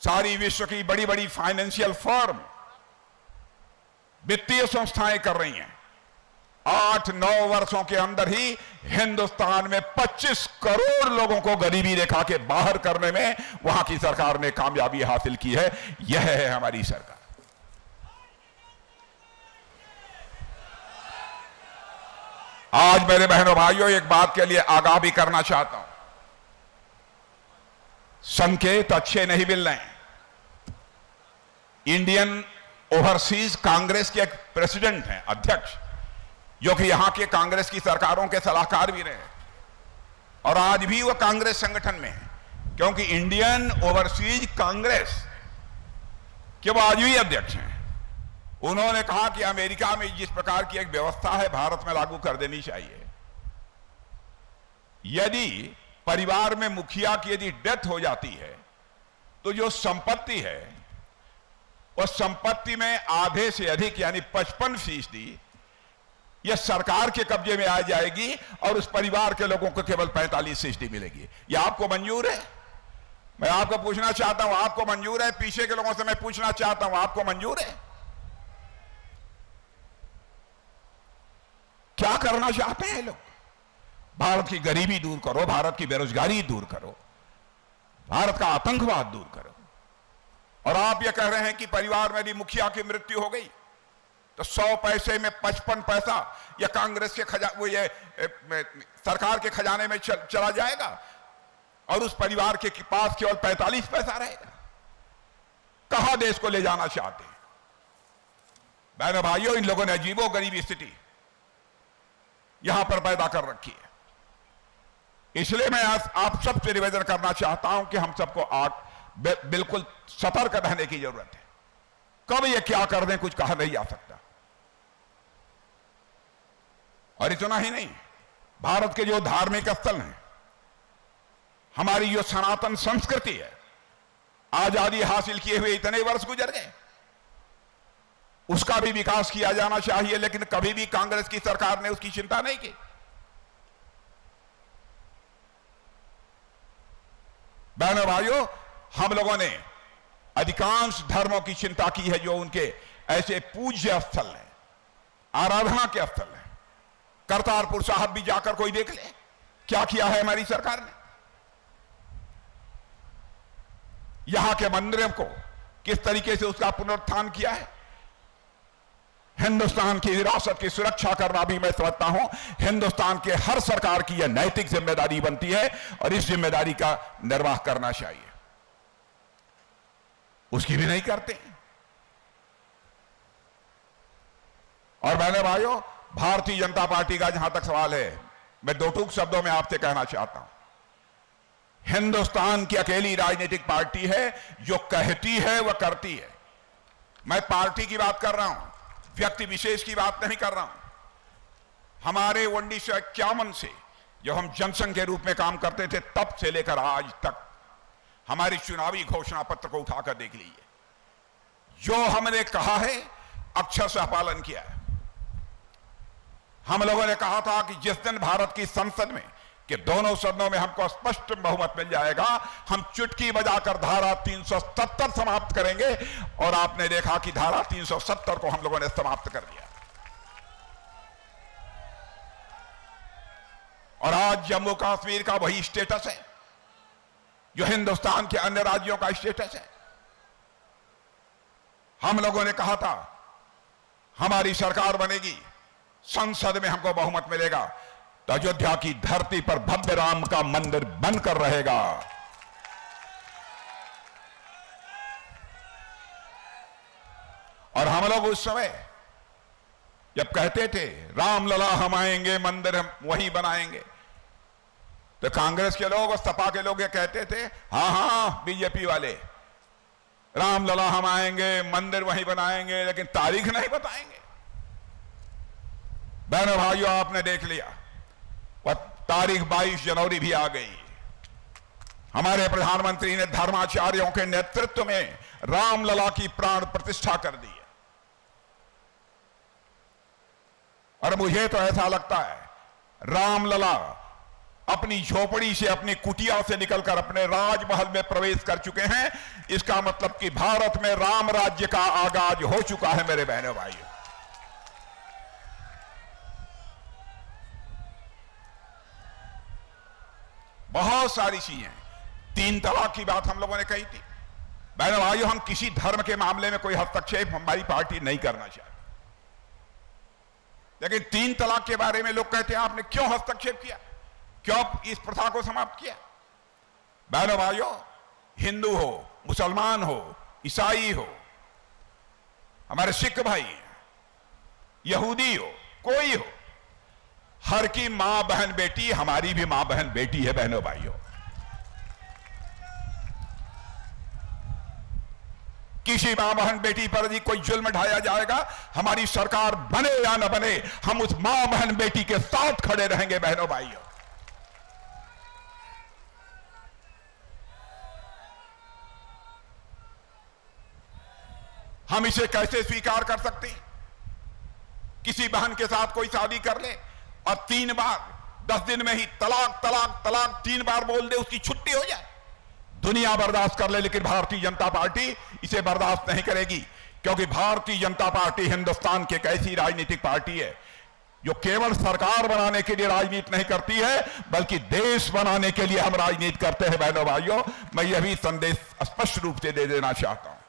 सारी विश्व की बड़ी बड़ी फाइनेंशियल फर्म, वित्तीय संस्थाएं कर रही हैं। 8-9 वर्षों के अंदर ही हिंदुस्तान में 25 करोड़ लोगों को गरीबी रेखा के बाहर करने में वहां की सरकार ने कामयाबी हासिल की है। यह है हमारी सरकार। आज मेरे बहनों भाइयों एक बात के लिए आगाह भी करना चाहता हूं, संकेत अच्छे नहीं मिल रहे हैं। इंडियन ओवरसीज कांग्रेस के एक प्रेसिडेंट हैं, अध्यक्ष, जो कि यहां के कांग्रेस की सरकारों के सलाहकार भी रहे और आज भी वो कांग्रेस संगठन में है, क्योंकि इंडियन ओवरसीज कांग्रेस के वो आज भी अध्यक्ष हैं। उन्होंने कहा कि अमेरिका में जिस प्रकार की एक व्यवस्था है भारत में लागू कर देनी चाहिए। यदि परिवार में मुखिया की यदि डेथ हो जाती है तो जो संपत्ति है उस संपत्ति में आधे से अधिक यानी 55% यह सरकार के कब्जे में आ जाएगी और उस परिवार के लोगों को केवल 45% मिलेगी। यह आपको मंजूर है? मैं आपको पूछना चाहता हूं, आपको मंजूर है? पीछे के लोगों से मैं पूछना चाहता हूं, आपको मंजूर है? क्या करना चाहते हैं लोग? भारत की गरीबी दूर करो, भारत की बेरोजगारी दूर करो, भारत का आतंकवाद दूर करो। और आप ये कह रहे हैं कि परिवार में यदि मुखिया की मृत्यु हो गई तो 100 पैसे में 55 पैसा या कांग्रेस के सरकार के खजाने में चला जाएगा और उस परिवार के पास केवल 45 पैसा रहेगा। कहां देश को ले जाना चाहते हैं? बहनों भाइयों, इन लोगों ने अजीबो गरीब स्थिति यहां पर पैदा कर रखी है। इसलिए मैं आप सबसे निवेदन करना चाहता हूं कि हम सबको बिल्कुल सतर्क रहने की जरूरत है। कब ये क्या कर दें कुछ कहा नहीं जा सकता। और इतना ही नहीं, भारत के जो धार्मिक स्थल हैं, हमारी जो सनातन संस्कृति है, आजादी हासिल किए हुए इतने वर्ष गुजर गए, उसका भी विकास किया जाना चाहिए, लेकिन कभी भी कांग्रेस की सरकार ने उसकी चिंता नहीं की। बहनों भाइयों, हम लोगों ने अधिकांश धर्मों की चिंता की है जो उनके ऐसे पूज्य स्थल हैं, आराधना के स्थल हैं। करतारपुर साहब भी जाकर कोई देख ले क्या किया है हमारी सरकार ने। यहां के मंदिरों को किस तरीके से उसका पुनरुत्थान किया है। हिंदुस्तान की विरासत की सुरक्षा करना भी मैं समझता हूं हिंदुस्तान के हर सरकार की यह नैतिक जिम्मेदारी बनती है और इस जिम्मेदारी का निर्वाह करना चाहिए। उसकी भी नहीं करते। और बहनों भाइयों, भारतीय जनता पार्टी का जहां तक सवाल है, मैं दो टूक शब्दों में आपसे कहना चाहता हूं, हिंदुस्तान की अकेली राजनीतिक पार्टी है जो कहती है वह करती है। मैं पार्टी की बात कर रहा हूं, व्यक्ति विशेष की बात नहीं कर रहा हूं। हमारे 1951 से जब हम जनसंघ के रूप में काम करते थे, तब से लेकर आज तक हमारी चुनावी घोषणा पत्र को उठाकर देख लीजिए, जो हमने कहा है अक्षरशः पालन किया है। हम लोगों ने कहा था कि जिस दिन भारत की संसद में कि दोनों सदनों में हमको स्पष्ट बहुमत मिल जाएगा, हम चुटकी बजाकर धारा 370 समाप्त करेंगे, और आपने देखा कि धारा 370 को हम लोगों ने समाप्त कर दिया। और आज जम्मू कश्मीर का वही स्टेटस है जो हिंदुस्तान के अन्य राज्यों का स्टेटस है। हम लोगों ने कहा था हमारी सरकार बनेगी, संसद में हमको बहुमत मिलेगा, तो अयोध्या की धरती पर भव्य राम का मंदिर बनकर रहेगा। और हम लोग उस समय जब कहते थे रामलला हम आएंगे, मंदिर हम वहीं बनाएंगे, तो कांग्रेस के लोग और सपा के लोग ये कहते थे, हाँ हाँ बीजेपी वाले, रामलला हम आएंगे, मंदिर वहीं बनाएंगे, लेकिन तारीख नहीं बताएंगे। बहनों भाइयों, आपने देख लिया, और तारीख 22 जनवरी भी आ गई। हमारे प्रधानमंत्री ने धर्माचार्यों के नेतृत्व में रामलला की प्राण प्रतिष्ठा कर दी है। और मुझे तो ऐसा लगता है रामलला अपनी झोपड़ी से, अपनी कुटिया से निकलकर अपने राजमहल में प्रवेश कर चुके हैं। इसका मतलब कि भारत में राम राज्य का आगाज हो चुका है। मेरे बहनों भाइयों, बहुत सारी चीजें, 3 तलाक की बात हम लोगों ने कही थी। बहनों भाइयों, हम किसी धर्म के मामले में कोई हस्तक्षेप हमारी पार्टी नहीं करना चाहती, लेकिन 3 तलाक के बारे में लोग कहते हैं आपने क्यों हस्तक्षेप किया, क्यों इस प्रथा को समाप्त किया। बहनों भाइयों, हिंदू हो, मुसलमान हो, ईसाई हो, हमारे सिख भाई, यहूदी हो, कोई हो, हर की मां बहन बेटी हमारी भी मां बहन बेटी है। बहनों भाइयों, किसी मां बहन बेटी पर यदि कोई जुल्म ढाया जाएगा, हमारी सरकार बने या न बने, हम उस मां बहन बेटी के साथ खड़े रहेंगे। बहनों भाइयों, हम इसे कैसे स्वीकार कर सकते हैं? किसी बहन के साथ कोई शादी कर ले और 3 बार 10 दिन में ही तलाक तलाक तलाक 3 बार बोल दे, उसकी छुट्टी हो जाए। दुनिया बर्दाश्त कर ले, लेकिन भारतीय जनता पार्टी इसे बर्दाश्त नहीं करेगी, क्योंकि भारतीय जनता पार्टी हिंदुस्तान की एक ऐसी राजनीतिक पार्टी है जो केवल सरकार बनाने के लिए राजनीति नहीं करती है, बल्कि देश बनाने के लिए हम राजनीति करते हैं। बहनों भाइयों, मैं यह भी संदेश स्पष्ट रूप से दे देना चाहता हूं।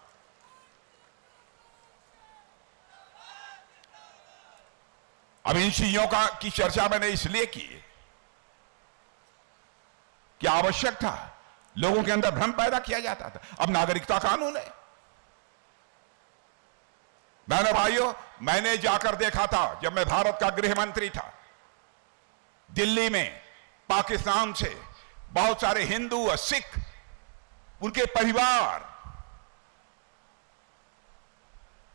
अब इन चीजों की चर्चा मैंने इसलिए की कि आवश्यक था, लोगों के अंदर भ्रम पैदा किया जाता था। अब नागरिकता कानून है। बहनों भाइयों, मैंने जाकर देखा था जब मैं भारत का गृह मंत्री था, दिल्ली में पाकिस्तान से बहुत सारे हिंदू और सिख, उनके परिवार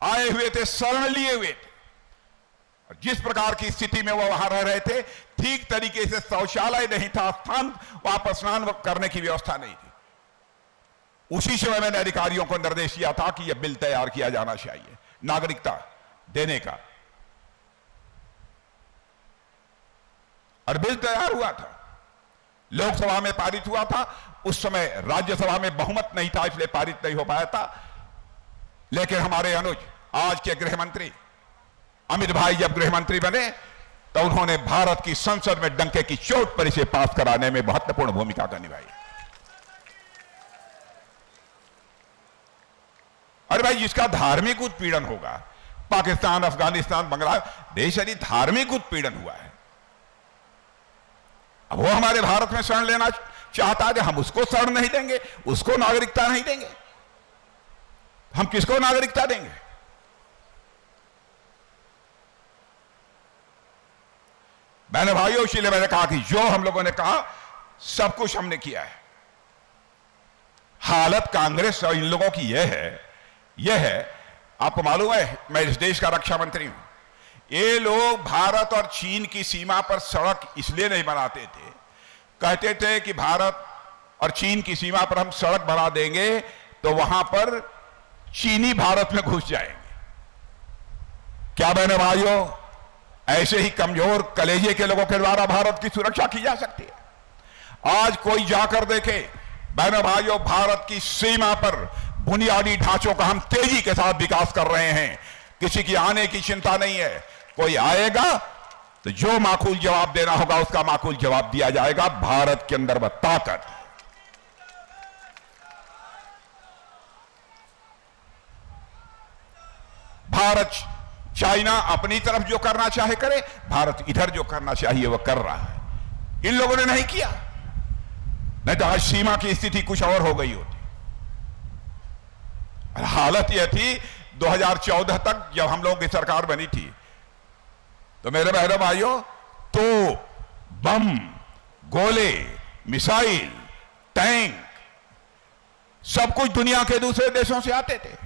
आए हुए थे, शरण लिए हुए थे। और जिस प्रकार की स्थिति में वो वहां रह रहे थे, ठीक तरीके से शौचालय नहीं था, स्थान वहां पर स्नान करने की व्यवस्था नहीं थी। उसी समय मैंने अधिकारियों को निर्देश दिया था कि यह बिल तैयार किया जाना चाहिए नागरिकता देने का, और बिल तैयार हुआ था, लोकसभा में पारित हुआ था। उस समय राज्यसभा में बहुमत नहीं था, इसलिए पारित नहीं हो पाया था। लेकिन हमारे अनुज, आज के गृह मंत्री अमित भाई जब गृह मंत्री बने तो उन्होंने भारत की संसद में डंके की चोट पर इसे पास कराने में महत्वपूर्ण भूमिका का निभाई। अरे भाई, जिसका धार्मिक उत्पीड़न होगा, पाकिस्तान, अफगानिस्तान, बांग्लादेश आदि धार्मिक उत्पीड़न हुआ है, अब वो हमारे भारत में शरण लेना चाहता है, हम उसको शरण नहीं देंगे, उसको नागरिकता नहीं देंगे, हम किसको नागरिकता देंगे? बहनों भाइयों, इसलिए मैंने कहा कि जो हम लोगों ने कहा सब कुछ हमने किया है। हालत कांग्रेस और इन लोगों की यह है, आपको मालूम है मैं इस देश का रक्षा मंत्री हूं, ये लोग भारत और चीन की सीमा पर सड़क इसलिए नहीं बनाते थे, कहते थे कि भारत और चीन की सीमा पर हम सड़क बना देंगे तो वहां पर चीनी भारत में घुस जाएंगे। क्या बहनों भाइयों, ऐसे ही कमजोर कलेजे के लोगों के द्वारा भारत की सुरक्षा की जा सकती है? आज कोई जाकर देखे बहनों भाइयों, भारत की सीमा पर बुनियादी ढांचों का हम तेजी के साथ विकास कर रहे हैं, किसी की आने की चिंता नहीं है। कोई आएगा तो जो माकूल जवाब देना होगा उसका माकूल जवाब दिया जाएगा। भारत के अंदर वह ताकत, भारत चाइना अपनी तरफ जो करना चाहे करे, भारत इधर जो करना चाहिए वह कर रहा है। इन लोगों ने नहीं किया, नहीं तो आज सीमा की स्थिति कुछ और हो गई होती। हालत यह थी 2014 तक जब हम लोगों की सरकार बनी थी, तो मेरे बहनों भाइयों, तो बम, गोले, मिसाइल, टैंक सब कुछ दुनिया के दूसरे देशों से आते थे।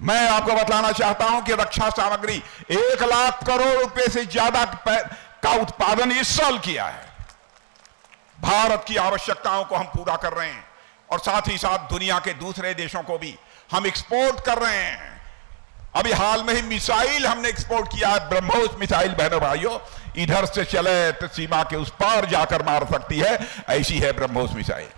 मैं आपको बतलाना चाहता हूं कि रक्षा सामग्री 1 लाख करोड़ रुपए से ज्यादा का उत्पादन इस साल किया है। भारत की आवश्यकताओं को हम पूरा कर रहे हैं और साथ ही साथ दुनिया के दूसरे देशों को भी हम एक्सपोर्ट कर रहे हैं। अभी हाल में ही मिसाइल हमने एक्सपोर्ट किया है, ब्रह्मोस मिसाइल बहनों भाइयों, इधर से चले तो सीमा के उस पार जाकर मार सकती है, ऐसी है ब्रह्मोस मिसाइल।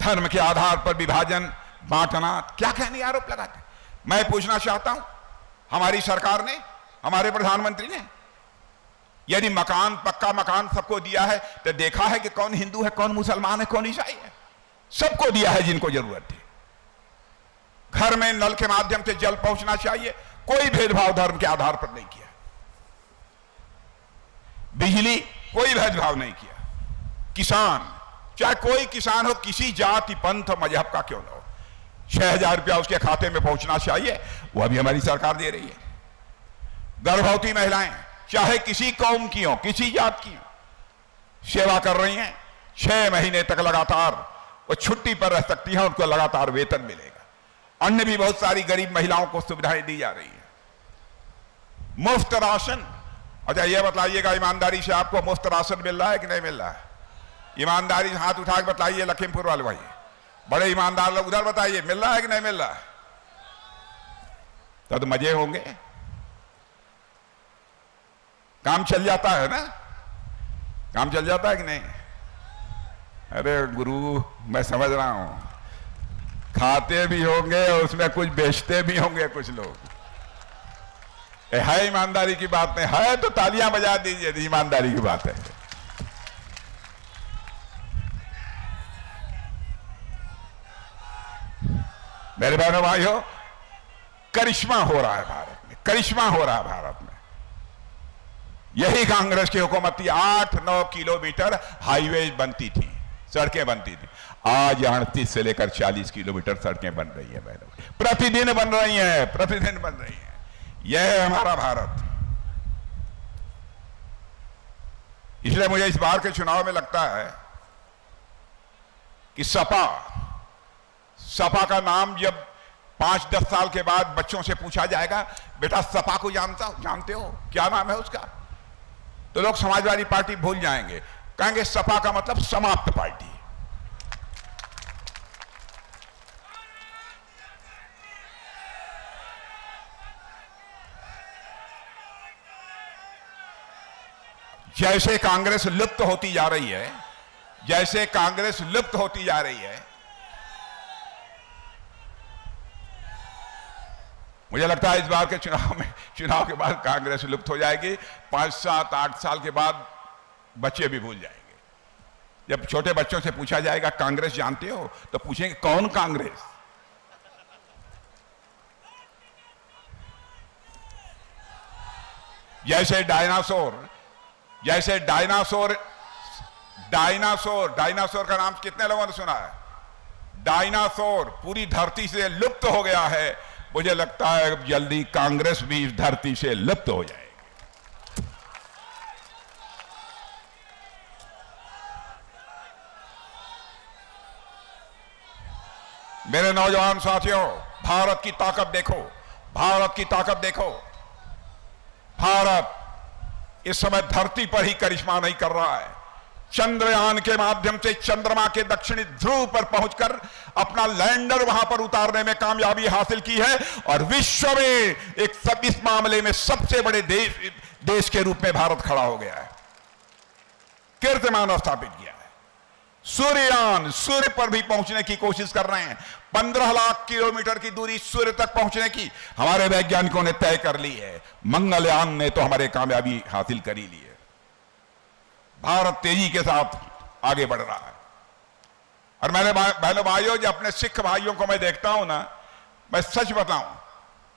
धर्म के आधार पर विभाजन, बांटना, क्या कहने आरोप लगाते। मैं पूछना चाहता हूं, हमारी सरकार ने, हमारे प्रधानमंत्री ने यदि मकान, पक्का मकान सबको दिया है तो देखा है कि कौन हिंदू है, कौन मुसलमान है, कौन ईसाई है? सबको दिया है जिनको जरूरत थी। घर में नल के माध्यम से जल पहुंचना चाहिए, कोई भेदभाव धर्म के आधार पर नहीं किया। बिजली, कोई भेदभाव नहीं किया। किसान, चाहे कोई किसान हो, किसी जाति, पंथ, मजहब का क्यों ना हो, 6,000 रुपया उसके खाते में पहुंचना चाहिए, वह भी हमारी सरकार दे रही है। गर्भवती महिलाएं, चाहे किसी कौम की हो, किसी जात की हो, सेवा कर रही हैं, 6 महीने तक लगातार वो छुट्टी पर रह सकती हैं, उनको लगातार वेतन मिलेगा। अन्य भी बहुत सारी गरीब महिलाओं को सुविधाएं दी जा रही है। मुफ्त राशन, अच्छा ये बताइएगा ईमानदारी से, आपको मुफ्त राशन मिल रहा है कि नहीं मिल रहा है? ईमानदारी से हाथ उठा के बताइए, लखीमपुर वाले भाई, बड़े ईमानदार लोग, उधर बताइए मिल रहा है कि नहीं मिल रहा है? तो मजे होंगे, काम चल जाता है ना, काम चल जाता है कि नहीं? अरे गुरु, मैं समझ रहा हूं, खाते भी होंगे और उसमें कुछ बेचते भी होंगे कुछ लोग। है ईमानदारी की बात नहीं है तो तालियां बजा दीजिए, ईमानदारी की बात है। मेरे बहनों भाइयों, करिश्मा हो रहा है भारत में, करिश्मा हो रहा है भारत में। यही कांग्रेस की हुकूमत थी, 8-9 किलोमीटर हाईवे बनती थी, सड़कें बनती थी। आज 38 से लेकर 40 किलोमीटर सड़कें बन रही है बहनों, प्रतिदिन बन रही हैं, प्रतिदिन बन रही हैं। यह है हमारा भारत। इसलिए मुझे इस बार के चुनाव में लगता है कि सपा सपा का नाम जब 5-10 साल के बाद बच्चों से पूछा जाएगा, बेटा सपा को जानते हो, क्या नाम है उसका, तो लोग समाजवादी पार्टी भूल जाएंगे, कहेंगे सपा का मतलब समाप्त पार्टी। जैसे कांग्रेस लुप्त होती जा रही है, जैसे कांग्रेस लुप्त होती जा रही है, मुझे लगता है इस बार के चुनाव के बाद कांग्रेस लुप्त हो जाएगी। 5, 7, 8 साल के बाद बच्चे भी भूल जाएंगे। जब छोटे बच्चों से पूछा जाएगा कांग्रेस जानते हो, तो पूछेंगे कौन कांग्रेस। जैसे डायनासोर का नाम कितने लोगों ने सुना है? डायनासोर पूरी धरती से लुप्त हो गया है। मुझे लगता है जल्दी कांग्रेस भी इस धरती से लुप्त हो जाएगी। मेरे नौजवान साथियों, भारत की ताकत देखो, भारत की ताकत देखो। भारत इस समय धरती पर ही करिश्मा नहीं कर रहा है, चंद्रयान के माध्यम से चंद्रमा के दक्षिणी ध्रुव पर पहुंचकर अपना लैंडर वहां पर उतारने में कामयाबी हासिल की है और विश्व में इस मामले में सबसे बड़े देश के रूप में भारत खड़ा हो गया है, कीर्तिमान स्थापित किया है। सूर्ययान सूर्य पर भी पहुंचने की कोशिश कर रहे हैं। 15 लाख किलोमीटर की दूरी सूर्य तक पहुंचने की हमारे वैज्ञानिकों ने तय कर ली है। मंगलयान ने तो हमारे कामयाबी हासिल कर ही ली है। भारत तेजी के साथ आगे बढ़ रहा है। और मैंने बहनों भाइयों, जो अपने सिख भाइयों को मैं देखता हूं ना, मैं सच बताऊं,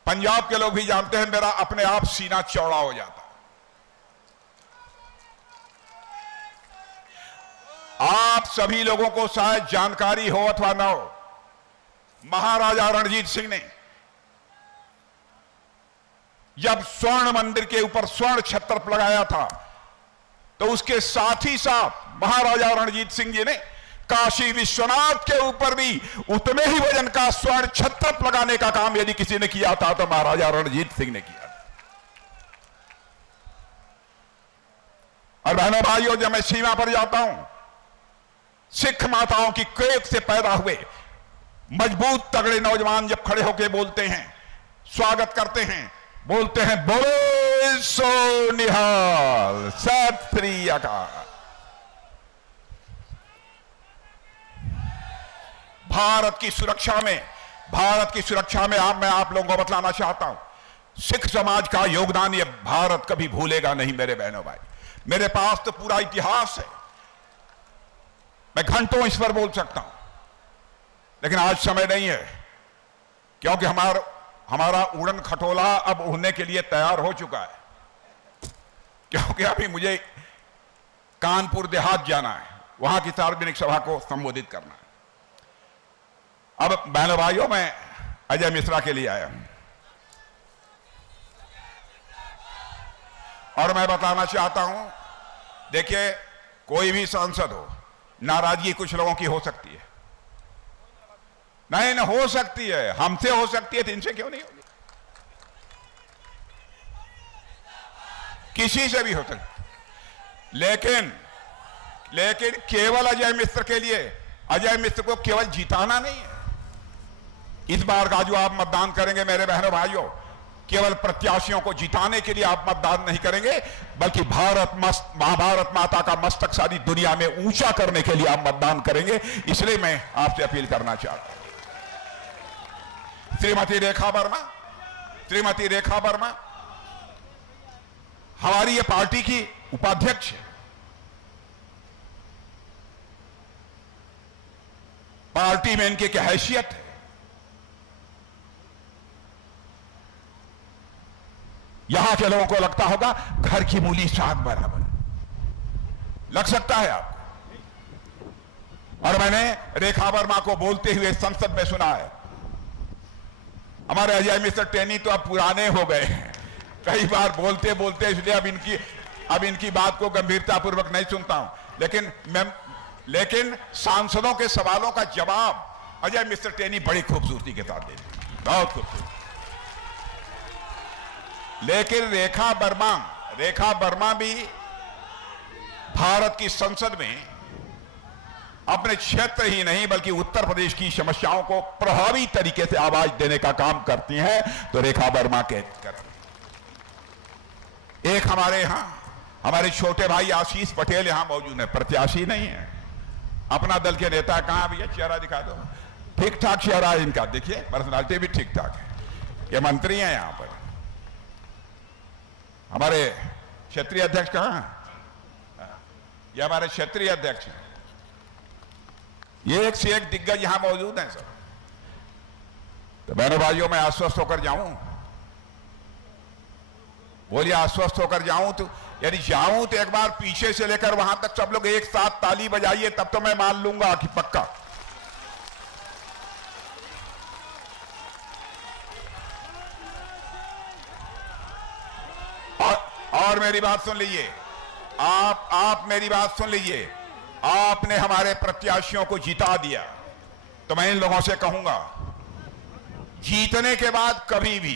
पंजाब के लोग भी जानते हैं, मेरा अपने आप सीना चौड़ा हो जाता है। आप सभी लोगों को शायद जानकारी हो अथवा ना हो, महाराजा रणजीत सिंह ने जब स्वर्ण मंदिर के ऊपर स्वर्ण छत्र लगाया था, तो उसके साथ ही साथ महाराजा रणजीत सिंह जी ने काशी विश्वनाथ के ऊपर भी उतने ही वजन का स्वर्ण छत्र लगाने का काम यदि किसी ने किया था तो महाराजा रणजीत सिंह ने किया। और बहनों भाइयों, जब मैं सीमा पर जाता हूं, सिख माताओं की कोख से पैदा हुए मजबूत तगड़े नौजवान जब खड़े होकर बोलते हैं, स्वागत करते हैं, बोलते हैं बोले सो निहाल, सत श्री अकाल। भारत की सुरक्षा में मैं आप लोगों को बतलाना चाहता हूं, सिख समाज का योगदान ये भारत कभी भूलेगा नहीं। मेरे बहनों भाई, मेरे पास तो पूरा इतिहास है, मैं घंटों इस पर बोल सकता हूं, लेकिन आज समय नहीं है, क्योंकि हमारा उड़न खटोला अब उड़ने के लिए तैयार हो चुका है। क्योंकि अभी मुझे कानपुर देहात जाना है, वहां की सार्वजनिक सभा को संबोधित करना है। अब बहनों भाइयों, मैं अजय मिश्रा के लिए आया हूं और मैं बताना चाहता हूं, देखिए, कोई भी सांसद हो, नाराजगी कुछ लोगों की हो सकती है, नहीं हो सकती है, हमसे हो सकती है, तो इनसे क्यों नहीं होगी? किसी से भी हो सकती, लेकिन केवल अजय मिश्र के लिए, अजय मिश्र को केवल जिताना नहीं है। इस बार का जो आप मतदान करेंगे मेरे बहनों भाइयों, केवल प्रत्याशियों को जिताने के लिए आप मतदान नहीं करेंगे, बल्कि महाभारत माता का मस्तक सारी दुनिया में ऊंचा करने के लिए आप मतदान करेंगे। इसलिए मैं आपसे अपील करना चाहता हूं, श्रीमती रेखा वर्मा हमारी ये पार्टी की उपाध्यक्ष है। पार्टी में इनकी क्या हैसियत है? यहां के लोगों को लगता होगा घर की मूली साग बराबर, लग सकता है आपको। और मैंने रेखा वर्मा को बोलते हुए संसद में सुना है। हमारे अजय मिश्र टेनी तो अब पुराने हो गए हैं, कई बार बोलते बोलते, इसलिए अब इनकी बात को गंभीरतापूर्वक नहीं सुनता हूं, लेकिन सांसदों के सवालों का जवाब अजय मिस्टर टेनी बड़ी खूबसूरती के साथ दे दी, बहुत खूबसूरत। लेकिन रेखा वर्मा भी भारत की संसद में अपने क्षेत्र ही नहीं बल्कि उत्तर प्रदेश की समस्याओं को प्रभावी तरीके से आवाज देने का काम करती हैं। तो रेखा वर्मा के एक हमारे यहां हमारे छोटे भाई आशीष पटेल यहां मौजूद है, प्रत्याशी नहीं है, अपना दल के नेता। कहां भैया चेहरा दिखा दो, ठीक ठाक चेहरा है इनका, देखिए पर्सनालिटी भी ठीक ठाक है। ये मंत्री हैं यहां पर। हमारे क्षेत्रीय अध्यक्ष कहां? ये हमारे क्षेत्रीय अध्यक्ष हैं। ये एक से एक दिग्गज यहां मौजूद हैं सब। तो बहनों भाइयों, मैं आश्वस्त होकर जाऊं, बोलिए आश्वस्त होकर जाऊं, तो यदि जाऊं तो एक बार पीछे से लेकर वहां तक सब लोग एक साथ ताली बजाइए, तब तो मैं मान लूंगा कि पक्का। और मेरी बात सुन लीजिए, आप मेरी बात सुन लीजिए। आपने हमारे प्रत्याशियों को जिता दिया, तो मैं इन लोगों से कहूंगा, जीतने के बाद कभी भी,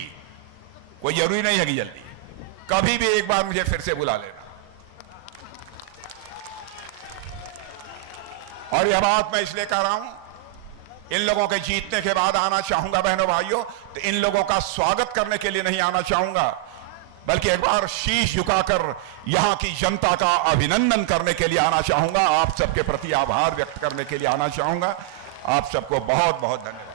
कोई जरूरी नहीं है कि जल्दी, कभी भी एक बार मुझे फिर से बुला लेना। और यह बात मैं इसलिए कह रहा हूं, इन लोगों के जीतने के बाद आना चाहूंगा बहनों भाइयों, तो इन लोगों का स्वागत करने के लिए नहीं आना चाहूंगा, बल्कि एक बार शीश झुकाकर यहां की जनता का अभिनंदन करने के लिए आना चाहूंगा। आप सबके प्रति आभार व्यक्त करने के लिए आना चाहूंगा। आप सबको बहुत बहुत धन्यवाद।